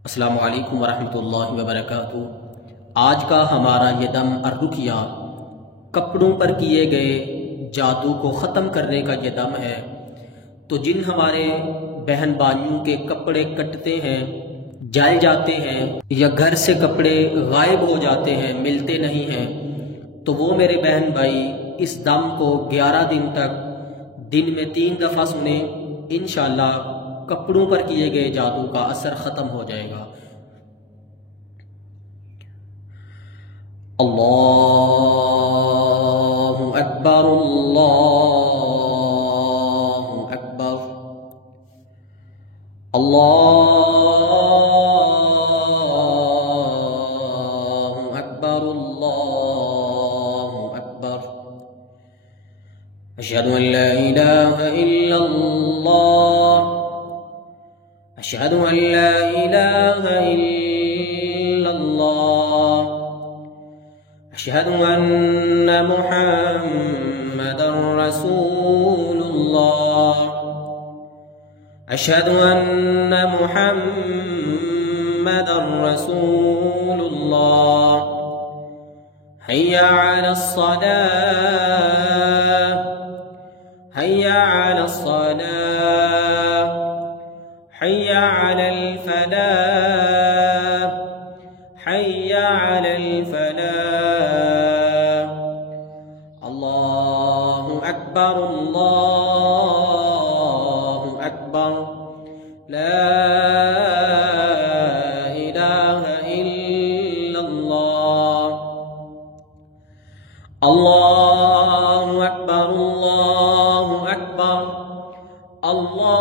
अस्सलामु अलैकुम वरहमतुल्लाहि वबरकातुहू। आज का हमारा ये दम अर्रुकिया कपड़ों पर किए गए जादू को ख़त्म करने का ये दम है। तो जिन हमारे बहन भाइयों के कपड़े कटते हैं, जल जाते हैं या घर से कपड़े गायब हो जाते हैं, मिलते नहीं हैं, तो वो मेरे बहन भाई इस दम को 11 दिन तक दिन में 3 दफ़ा सुने। इंशाअल्लाह कपड़ों पर किए गए जादू का असर ख़त्म हो जाएगा। अल्लाहु अकबर, अल्लाहु अकबर, अल्लाहु अकबर, अल्लाहु अकबर। अशहदु अन ला इलाहा इल्लल्लाह, अशहदु अन ला इलाहा इल्लल्लाह, अशहदु अन्न मुहम्मदर रसूलुल्लाह, अशहदु अन्न मुहम्मदर रसूलुल्लाह। हय्या अलस सलाह, हय्या अलस सलाह, हय्या अलल फलाह, हय्या अलल फलाह। अल्लाहु अकबर, अल्लाहु अकबर, ला इलाहा इल्लल्लाह। अल्लाहु अकबर, अल्लाहु अकबर, अल्लाहु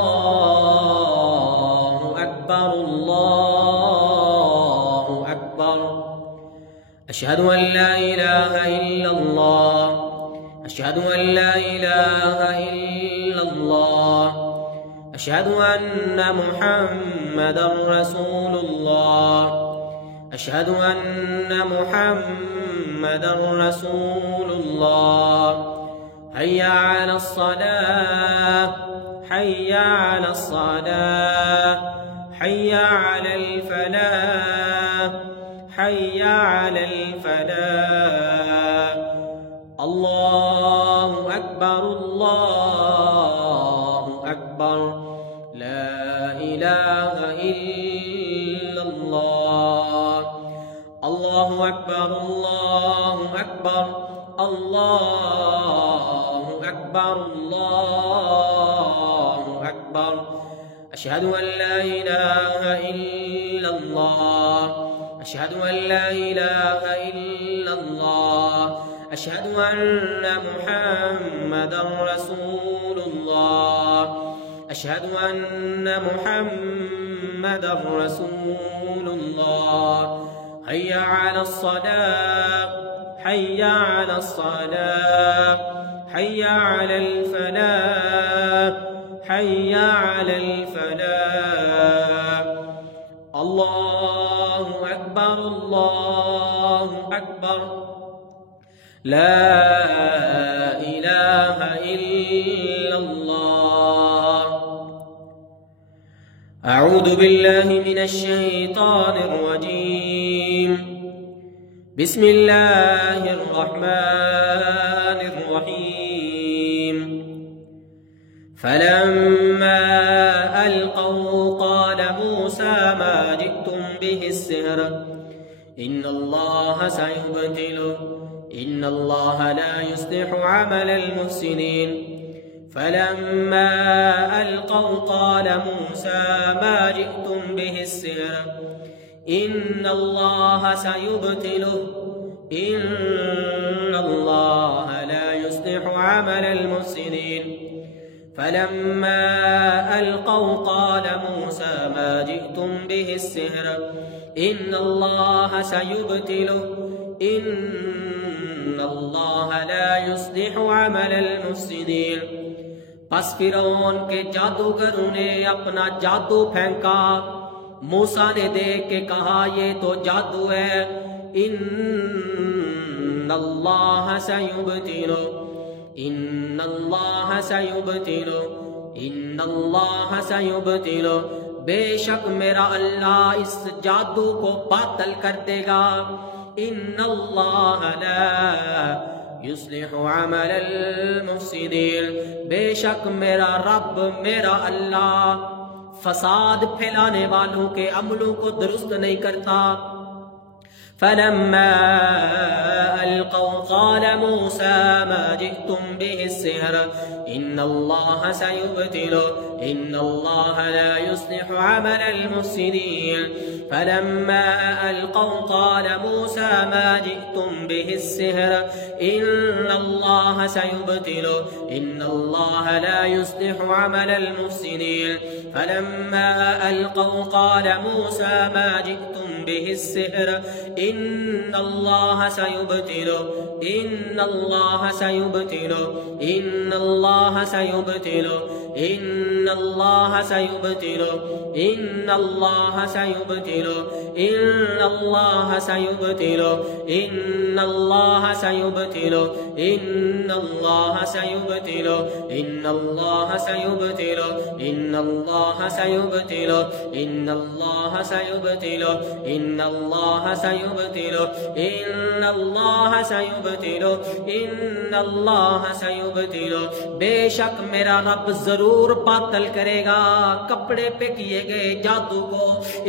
अकबर, अल्लाहु अकबर। अशहदु अन ला इलाहा इल्लल्लाह, अशहदु अन ला इलाहा इल्लल्लाह, अशहदु अन्न मुहम्मदर रसूलुल्लाह, अशहदु अन्न मुहम्मदर रसूलुल्लाह। हय्या अलस सलाह, हय्या अलस सलाह, हय्या अलल फलाह, हय्या अलल फलाह। अल्लाहु अकबर, अल्लाहु अकबर, ला इलाहा इल्लल्लाह। अल्लाहु अकबर, अल्लाहु अकबर, अल्लाहु अकबर, अल्लाहु अकबर। अशहदु अन ला इलाहा इल्लल्लाह, अशहदु अन ला इलाहा इल्लल्लाह, अशहदु अन्न मुहम्मदर रसूलुल्लाह, अशहदु अन्न मुहम्मदर रसूलुल्लाह। हय्या अलस सलाह, हय्या अलस सलाह, हय्या अलल फलाह, हय्या अलल फलाह। अल्लाहु अकबर, अल्लाहु अकबर, ला इलाहा इल्लल्लाह। अऊज़ु बिल्लाहि मिनश शैतानिर रजीम। बिस्मिल्लाहिर रहमानिर रहीम। फलम्मा अलक़ौ क़ाल मूसा मा जि'तुम बिहि सिह्र इन्नल्लाह सयुबतिलुहु इन्नल्लाह ला युस्लिहु अमलल मुफ़्सिदीन। फलम्मा अलक़ौ क़ाल मूसा मा जि'तुम बिहि सिह्र इन्नल्लाह सयुबतिलुहु इन्नल्लाह ला युस्लिहु अमलल मुफ़्सिदीन। फलम्मा अलक़ौ क़ाल मूसा मा जि'तुम बिहि सिह्र इन्नल्लाह सयुबतिलुहु इन्नल्लाह ला युस्लिहु अमलल मुफ़्सिदीन। बस फिरौन के जादूगरों ने अपना जादू फेंका। मूसा ने देख के कहा ये तो जादू है। इन्नल्लाह सयुबतिलुहु, इन्नल्लाह सयुबतिलुहु, इन्नल्लाह सयुबतिलुहु। बेशक मेरा अल्लाह इस जादू को बातल कर देगा। इन्नल्लाह ला युस्लिहु अमलल मुफसिदीन, बेशक मेरा रब मेरा अल्लाह फसाद फैलाने वालों के अमलों को दुरुस्त नहीं करता। फलम्मा अलक़ौ क़ाल मूसा मा जिअ्तुम बिहि सिह्र इन्नल्लाह सयुब्तिलु इन्नल्लाह ला युस्लिहु अमलल मुफसिदीन। फलम्मा अलक़ौ क़ाल मूसा मा जिअ्तुम बिहि सिह्र इन्नल्लाह सयुब्तिलु इन्नल्लाह ला युस्लिहु अमलल मुफसिदीन। फलम्मा अलक़ौ क़ाल मूसा मा जिअ्तुम बिहि सिह्र इन्नल्लाह सयुब्तिलु इन्नल्लाह सयुब्तिलु इन्नल्लाह सयुब्तिलु इन्नल्लाह सयुब्तिलु इन्नल्लाह सयुब्तिलु इन्नल्लाह सयुब्तिलु इन्नल्लाह सयुब्तिलु इन्नल्लाह सयुब्तिलु इन्नल्लाह सयुब्तिलु इन्नल्लाह सयुब्तिलु इन्नल्लाह सयुब्तिलु इन्नल्लाह सयुब्तिलु इन्नल्लाह सयुब्तिलु इन्नल्लाह सयुब्तिलु, बेशक मेरा रब जरूर बातल करेगा कपड़े पे किए गए जादू को।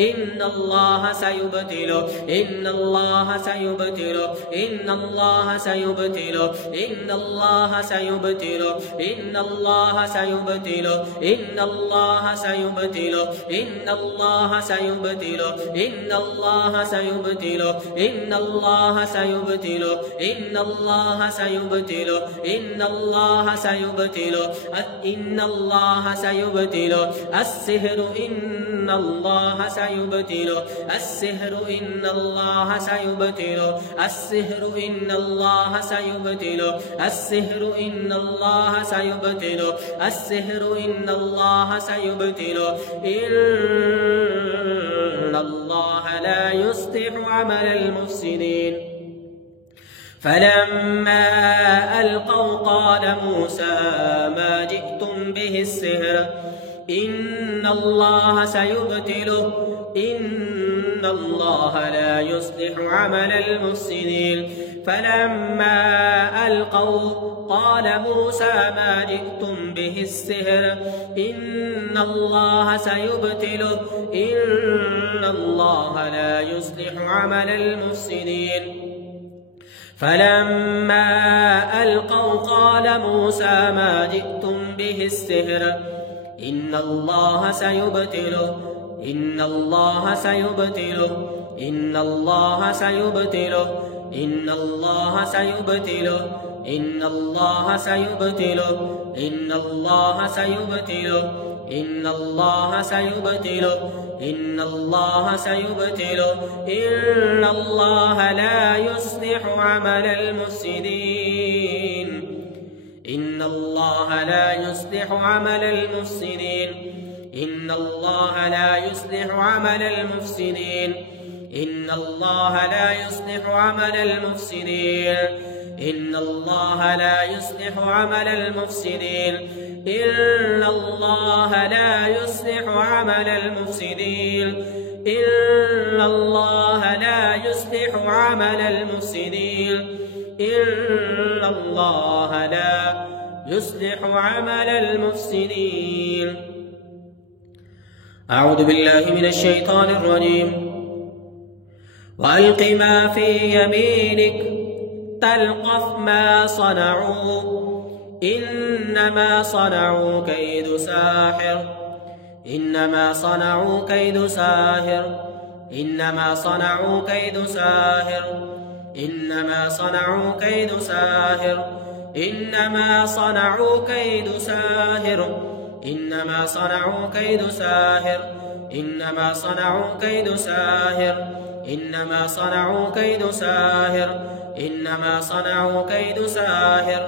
इन्नल्लाह सयुब्तिलु इन्नल्लाह सयुब्तिलु इन्नल्लाह सयुब्तिलु इन्नल्लाह सयुब्तिलु इन्नल्लाह सयुब्तिलु इन्नल्लाह सयुब्तिलु इन्नल्लाह सयुब्तिलु इन्नल्लाह सयुब्तिलु इन्नल्लाह सयुब्तिलु इन्नल्लाह सयुब्तिलु इन्नल्लाह सयुब्तिलु इन्नल्लाह सयुब्तिलु अस्सिह्रु इन्नल्लाह सयुब्तिलु अस्सिह्रु इन्नल्लाह सयुब्तिलु अस्सिह्रु इन्नल्लाह सयुब्तिलु अस्सिह्रु इन्नल्लाह सयुब्तिलु अस्सिह्रु इन्नल्लाह सयुब्तिलु इन्नल्लाह ला युस्लिहु अमलल मुफसिदीन। फलम्मा अलक़ौ क़ाल मूसा मा जिअ्तुम बिहि सिह्र इन्नल्लाह सयुब्तिलु इन्नल्लाह ला युस्लिहु अमलल मुफसिदीन। फलम्मा अलक़ौ क़ाल मूसा मा जिअ्तुम बिहि सिह्र इन्नल्लाह सयुब्तिलु इन्नल्लाह ला युस्लिहु अमलल मुफसिदीन। फलम्मा अलक़ौ क़ाल मूसा मा जिअ्तुम बिहि सिह्र इन्नल्लाह सयुब्तिलु इन्नल्लाह सयुब्तिलु इन्नल्लाह सयुब्तिलु इन्नल्लाह सयुब्तिलु इन्नल्लाह सयुब्तिलु इन्नल्लाह सयुब्तिलु इन्नल्लाह सयुब्तिलु इन्नल्लाह सयुब्तिलु इन्नल्लाह ला युस्लिहु अमलल मुफसिदीन इन्नल्लाह ला युस्लिहु अमलल मुफसिदीन इन्नल्लाह ला युस्लिहु अमलल मुफसिदीन इन्नल्लाह ला युस्लिहु अमलल मुफसिदीन इन्नल्लाह ला युस्लिहु अमलल मुफसिदीन इन्नल्लाह ला युस्लिहु अमलल मुफसिदीन इन्नल्लाह ला युस्लिहु अमलल मुफसिदीन इन्नल्लाह ला युस्लिहु अमलल मुफसिदीन। अऊज़ु बिल्लाहि मिनश शैतानिर रजीम। वअल्क़ि मा फ़ी यमीनिक तल्क़फ़ मा सनऊ इन्नमा सनऊ कैदु साहिर इन्नमा सनऊ कैदु साहिर इन्नमा सनऊ कैदु साहिर इन्नमा सनऊ कैदु साहिर इन्नमा सनऊ कैदु साहिर इन्नमा सनऊ कैदु साहिर इन्नमा सनऊ कैदु साहिर इन्नमा सनऊ कैदु साहिर इन्नमा सनऊ कैदु साहिर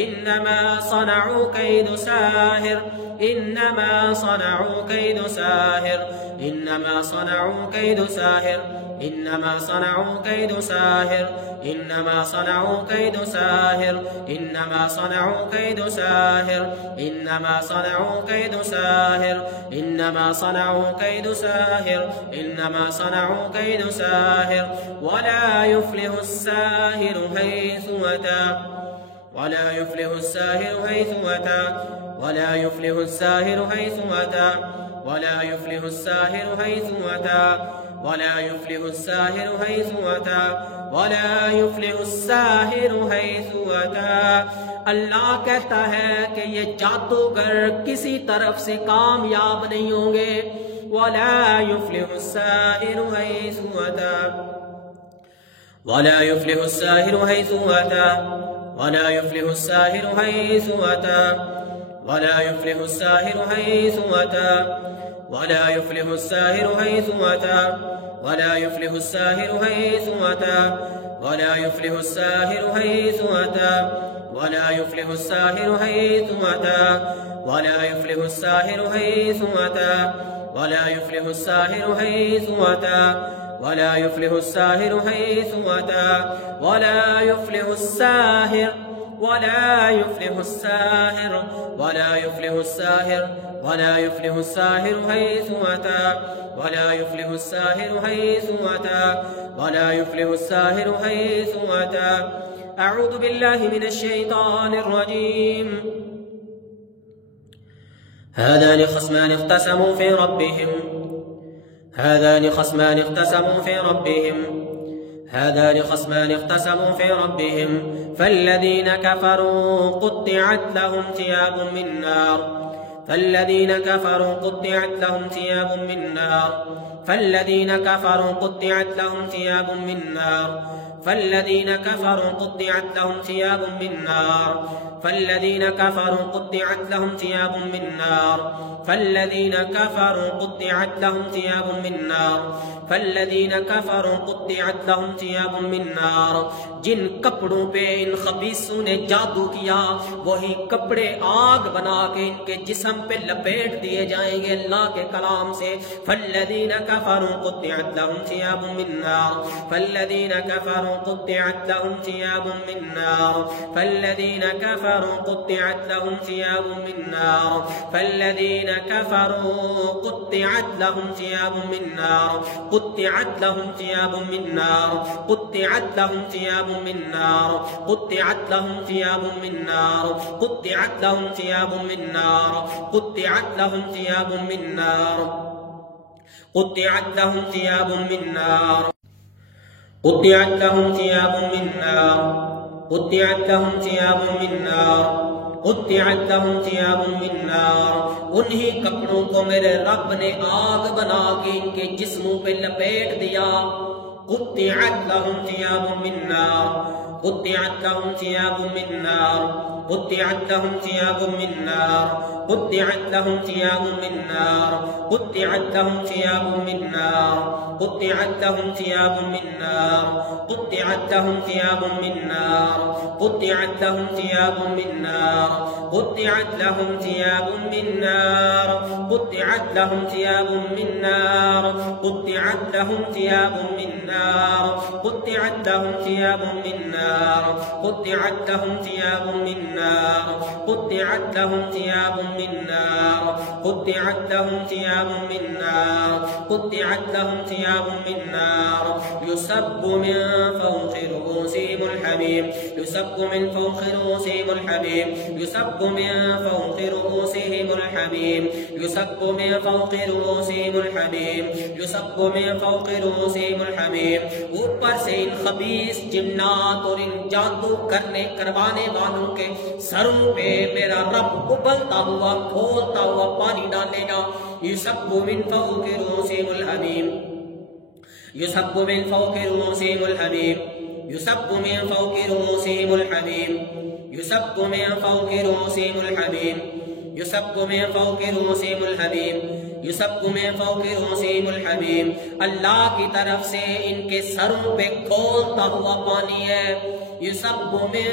इन्नमा सनऊ कैदु साहिर इन्नमा सनऊ कैद साहिर, इन्नमा सनऊ कैद साहिर, इन्नमा सनऊ कैद साहिर, इन्नमा सनऊ कैद साहिर, इन्नमा सनऊ कैद साहिर, इन्नमा सनऊ कैद साहिर, इन्नमा सनऊ कैद साहिर, इन्नमा सनऊ कैद साहिर, वला युफ्लिहु साहिरु हैसु अता, वला युफ्लिहु साहिरु हैसु अता, वला युफ्लिहु साहिरु हैसु अता, वला युफ्लिहु साहिरु हैसु अता, वला युफ्लिहु साहिरु हैसु अता, वला युफ्लिहु साहिरु हैसु अता। अल्लाह कहता है कि ये जादूगर किसी तरफ से कामयाब नहीं होंगे। वला युफ्लिहु साहिरु हैसु अता, वला युफ्लिहु साहिरु हैसु अता, वला युफ्लिहु साहिरु हैसु अता, वला युफ्लिहु साहिरु हैसु अता, वला युफ्लिहु साहिरु हैसु अता, वला युफ्लिहु साहिरु हैसु अता, वला युफ्लिहु साहिरु हैसु अता, वला युफ्लिहु साहिरु हैसु अता, वला युफ्लिहु साहिरु हैसु अता, वला युफ्लिहु साहिरु हैसु अता, वला युफ्लिहु साहिरु हैसु अता, वला युफ्लिहु साहिर, वला युफ्लिहु साहिर, वला युफ्लिहु साहिर, वला युफ्लिहु साहिरु हैसु अता, वला युफ्लिहु साहिरु हैसु अता, वला युफ्लिहु साहिरु हैसु अता। अऊज़ु बिल्लाहि मिनश शैतानिर रजीम। हाज़ानि ख़स्मानि इख़्तसमू फ़ी रब्बिहिम, हाज़ानि ख़स्मानि इख़्तसमू फ़ी रब्बिहिम, हाज़ानि ख़स्मानि इख़्तसमू फ़ी रब्बिहिम, फ़ल्लज़ीना कफ़रू क़ुत्तिअत लहुम थियाबुम मिन नार, फ़ल्लज़ीना कफ़रू क़ुत्तिअत लहुम थियाबुम मिन नार, फ़ल्लज़ीना कफ़रू क़ुत्तिअत लहुम थियाबुम मिन नार, फ़ल्लज़ीना कफ़रू क़ुत्तिअत लहुम थियाबुम मिन नार, फ़ल्लज़ीना कफ़रू क़ुत्तिअत लहुम थियाबुम मिन नार, फ़ल्लज़ीना कफ़रू क़ुत्तिअत लहुम थियाबुम मिन नार, फ़ल्लज़ीना कफ़रू क़ुत्तिअत लहुम थियाबुम मिन नार। जिन कपड़ों पे इन खबीसों ने जादू किया वही कपड़े आग बना के इनके जिस्म पे लपेट दिए जाएंगे अल्लाह के कलाम से। फ़ल्लज़ीना कफ़रू क़ुत्तिअत लहुम थियाबुम मिन नार, फ़ल्लज़ीना कफ़रू क़ुत्तिअत लहुम थियाबुम मिन नार, फ़ल्लज़ीना कफ़रू क़ुत्तिअत लहुम थियाबुम मिन नार, फ़ल्लज़ीना कफ़रू क़ुत्तिअत लहुम थियाबुम मिन नार, क़ुत्तिअत लहुम थियाबुम मिन नार, क़ुत्तिअत लहुम थियाबुम मिन नार, क़ुत्तिअत लहुम थियाबुम मिन नार, क़ुत्तिअत लहुम थियाबुम मिन नार, क़ुत्तिअत लहुम थियाबुम मिन नार, क़ुत्तिअत लहुम थियाबुम मिन नार, क़ुत्तिअत लहुम थियाबुम मिन नार, क़ुत्तिअत लहुम थियाबुम मिन नार, क़ुत्तिअत लहुम थियाबुम मिन नार। उन्हीं कपड़ों को मेरे रब ने आग बना के इनके जिस्मों पे लपेट दिया। क़ुत्तिअत लहुम थियाबुम मिन नार, क़ुत्तिअत लहुम थियाबुम मिन नार, क़ुत्तिअत लहुम थियाबुम मिन नार, क़ुत्तिअत लहुम थियाबुम मिन नार, क़ुत्तिअत लहुम थियाबुम मिन नार, क़ुत्तिअत लहुम थियाबुम मिन नार, क़ुत्तिअत लहुम थियाबुम मिन नार, क़ुत्तिअत लहुम थियाबुम मिन नार, क़ुत्तिअत लहुम थियाबुम मिन नार, क़ुत्तिअत लहुम थियाबुम मिन नार, क़ुत्तिअत लहुम थियाबुम मिन नार, क़ुत्तिअत लहुम थियाबुम मिन नार, क़ुत्तिअत लहुम थियाबुम मिन नार, क़ुत्तिअत लहुम थियाबुम मिन नार, क़ुत्तिअत लहुम थियाबुम मिन नार, क़ुत्तिअत लहुम थियाबुम मिन नार। युसब्बु मिन फ़ौक़ि रुऊसिहिमुल हमीम, युसब्बु मिन फ़ौक़ि रुऊसिहिमुल हमीम, युसब्बु मिन फ़ौक़ि रुऊसिहिमुल हमीम, युसब्बु मिन फ़ौक़ि रुऊसिहिमुल हमीम, युसब्बु मिन फ़ौक़ि रुऊसिहिमुल हमीम। ऊपर से इन खबीस जिन्नात और इन जादू करवाने वालों के सरों पे मेरा रब उबलता हुआ खोलता हुआ पानी डालेगा। युसब्बु मिन फ़ौक़ि रुऊसिहिमुल हमीम, युसब्बु मिन फ़ौक़ि रुऊसिहिमुल हमीम, युसब्बु मिन फ़ौक़ि रुऊसिहिमुल हमीम, युसब्बु मिन फ़ौक़ि रुऊसिहिमुल हमीम, युसब्बु मिन फ़ौक़ि रुऊसिहिमुल हमीम, युसब्बु मिन फ़ौक़ि रुऊसिहिमुल हमीम। अल्लाह की तरफ से इनके सरों पे खोलता हुआ पानी है। युसब्बु मिन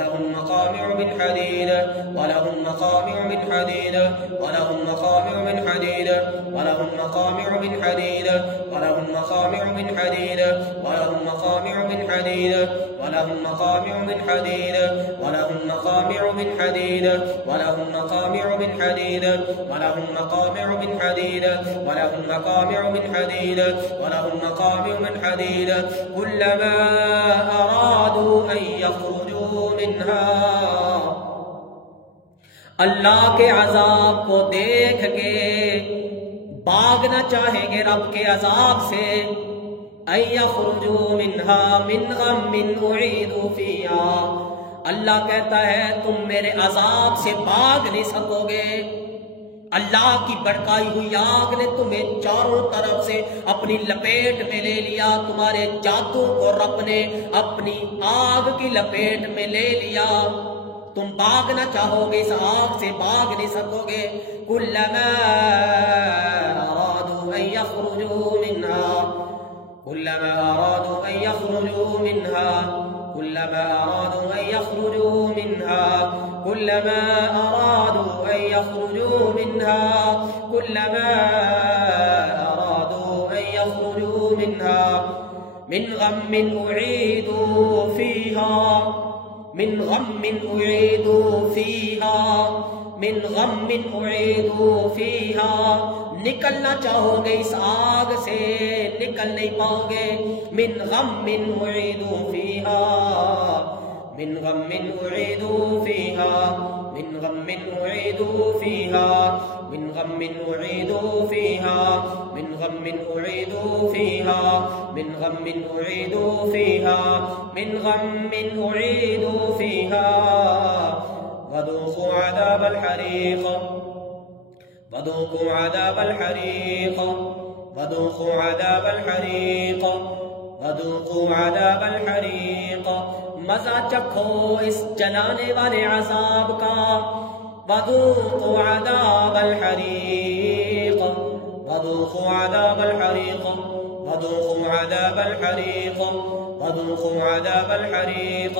वलहुम मकामिउ मिन हदीद वलहुम मकामिउ मिन हदीद वलहुम मकामिउ मिन हदीद वलहुम मकामिउ मिन हदीद वलहुम मकामिउ मिन हदीद वलहुम मकामिउ मिन हदीद वलहुम मकामिउ मिन हदीद वलहुम मकामिउ मिन हदीद वलहुम मकामिउ मिन हदीद वलहुम मकामिउ मिन हदीद वलहुम मकामिउ मिन हदीद वलहुम मकामिउ मिन हदीद कुल्लमा अरादू अन यखरुजू मिन्हा। अल्लाह के अजाब को देख के भागना चाहेंगे रब के अजाब से। अन यखरुजू मिन्हा मिन गम्मिन उईदू फीहा, अल्लाह कहता है तुम मेरे अजाब से भाग नहीं सकोगे। अल्लाह की भड़काई हुई आग ने तुम्हें चारों तरफ से अपनी लपेट में ले लिया, तुम्हारे जादू को रब ने अपनी आग की लपेट में ले लिया। तुम भागना चाहोगे इस आग से भाग नहीं सकोगे। कुल्लमा अरादू अन यखरुजू मिन्हा कुल्लमा अरादू अन यखरुजू मिन्हा कुल्लमा अरादू अन यखरुजू मिन्हा कुल्लमा अरादू अन यखरुजू मिन्हा कुल्लमा अरादू अन यखरुजू मिन्हा मिन गम्मिन उईदू फीहा मिन गम्मिन उईदू फीहा मिन गम्मिन उईदू फीहा। निकलना चाहोगे इस आग से निकल नहीं पाओगे। मिन गम्मिन उईदू फीहा मिन गम्मिन उईदू फीहा मिन गम्मिन उईदू फीहा मिन गम्मिन उईदू फीहा मिन गम्मिन उईदू फीहा मिन गम्मिन उईदू फीहा मिन गम्मिन उईदू फीहा वदूक़ू अज़ाबल हरीक़ वदूक़ू अज़ाबल हरीक़ वदूक़ू अज़ाबल हरीक़ वदूक़ू अज़ाबल हरीक़। मजा चखो इस जलाने वाले अज़ाब का। वदूक़ू अज़ाबल हरीक़ वदूक़ू अज़ाबल हरीक़ वदूक़ू अज़ाबल हरीक़ वदूक़ू अज़ाबल हरीक़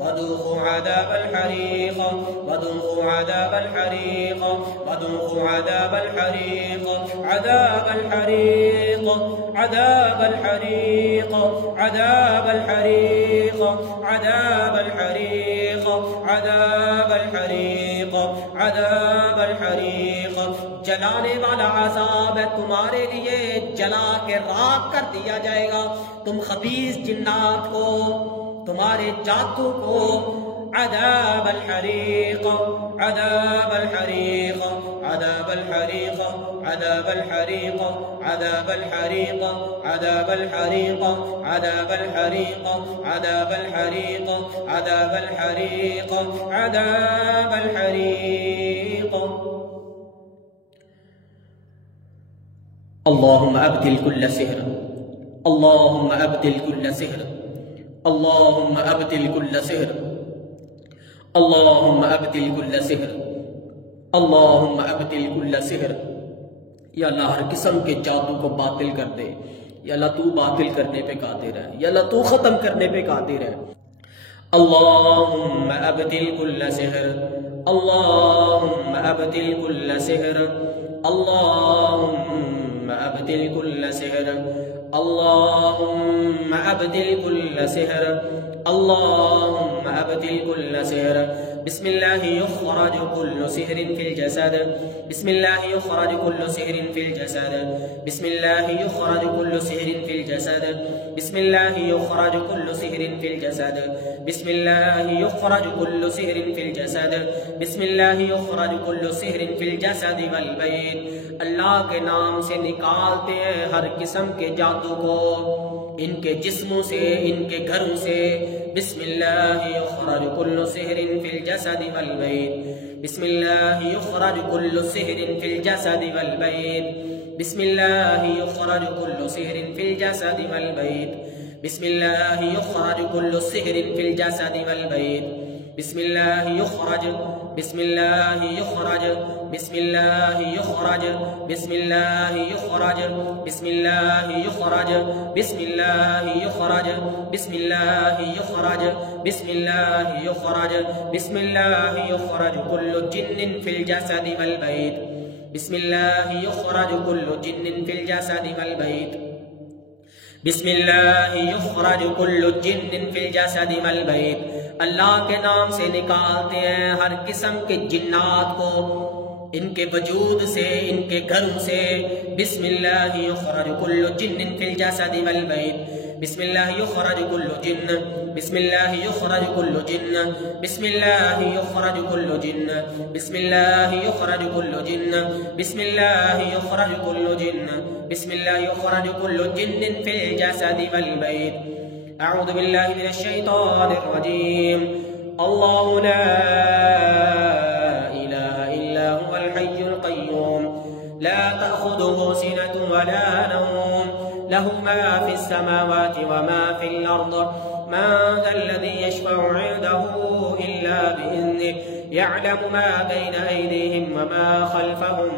वदूक़ू अज़ाबल हरीक़ वदूक़ू अज़ाबल हरीक़ वदूक़ू अज़ाबल हरीक़ अज़ाबल हरीक़ अज़ाबल हरीक़ अज़ाबल हरीक़ अज़ाबल हरीक़ अज़ाबल हरीक़ अज़ाबल हरीक़। जलाने वाला अज़ाब है तुम्हारे लिए, जला के राख कर दिया जाएगा। तुम खबीस जिन्नात को, तुम्हारे जादू को। अज़ाबल हरीक़ अज़ाबल हरीक़ अज़ाबल हरीक़ अज़ाबल हरीक़ अज़ाबल हरीक़ अज़ाबल हरीक़ अज़ाबल हरीक़ अज़ाबल हरीक़ अज़ाबल हरीक़ अज़ाबल हरीक़। अल्लाहुम्मा अब्दिल कुल्ल सिहर अल्लाहुम्मा अब्दिल कुल्ल सिहर अल्लाहुम्मा अब्दिल कुल्ल सिहर अल्लाहुम्मा अब्दिल कुल्ल सिहर अल्लाहुम्मा अब्दिल कुल्ल सिहर। या अल्लाह हर किस्म के जादू को बातिल कर दे। या अल्लाह तू बातिल करने पे कादिर है। या अल्लाह तू खत्म करने पे कादिर है। अल्लाहुम्मा अब्दिल कुल्ल सिहर अल्लाहुम्मा अब्दिल कुल्ल सिहर अल्लाहुम्मा अब्दिल कुल्ल सिहर अल्लाहुम्मा अब्दिल कुल्ल सिहर अल्लाहुम्मा अब्दिल कुल्ल सिहर। बिस्मिल्लाहि युख़रजु Kullu सिहरिन fill जसद बिस्मिल्लाहि युख़रजु Kullu सिहरिन fill जसद बिस्मिल्लाहि युख़रजु Kullu सिहरिन fill जसद बिस्मिल्लाहि युख़रजु Kullu सिहरिन fill जसद बिस्मिल्लाहि युख़रजु Kullu सिहरिन fill जसद बिस्मिल्लाहि युख़रजु Kullu सिहरिन fill जसद वल बैत। अल्लाह के नाम से निकालते हैं हर किस्म के जादू को, इनके जिस्मों से, इनके घरों से। बिस्मिल्लाहि युख़रजु कुल्लु सिहरिन फिल जसद वल बैत बिस्मिल्लाहि युख़रजु कुल्लु सिहरिन फिल जसद वल बैत बिस्मिल्लाहि युख़रजु कुल्लु सिहरिन फिल जसद वल बैत बिस्मिल्लाहि युख़रजु कुल्लु सिहरिन फिल जसद वल बैत بسم الله يخرج بسم الله يخرج بسم الله يخرج بسم الله يخرج بسم الله يخرج بسم الله يخرج بسم الله يخرج بسم الله يخرج بسم الله يخرج كل جن في الجسد والبيت بسم الله يخرج كل جن في الجسد والبيت بسم الله يخرج كل جن في الجسد والبيت अल्लाह के नाम से निकालते हैं हर किस्म के जिन्नात को इनके वजूद से, इनके घरों से। बिस्मिल्लाह युखरज कुल्लु जिन्न फिल जसदि वल बैत बिस्मिल्लाह युखरज कुल्लु जिन्न बिस्मिल्लाह युखरज कुल्लु जिन्न बिस्मिल्लाह युखरज कुल्लु जिन्न बिस्मिल्लाह युखरज कुल्लु जिन्न बिस्मिल्लाह युखरज कुल्लु जिन्न बिस्मिल्लाह युखरज कुल्लु जिन्न फिल जसदि वल बैत أعوذ بالله من الشيطان الرجيم الله لا إله إلا هو الحي القيوم لا تأخذه سنة ولا نوم له ما في السماوات وما في الأرض من ذا الذي يشفع عنده إلا بإذنه يعلم ما بين أيديهم وما خلفهم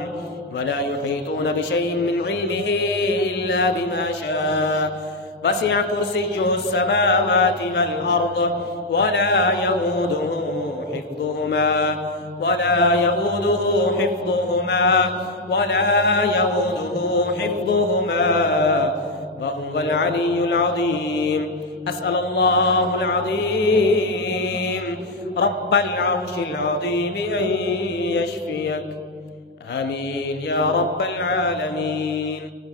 ولا يحيطون بشيء من علمه إلا بما شاء وسع كرسيه السماوات والأرض ولا يؤوده حفظهما ولا يؤوده حفظهما ولا يؤوده حفظهما وهو العلي العظيم أسأل الله العظيم رب العرش العظيم أن يشفيك آمين يا رب العالمين.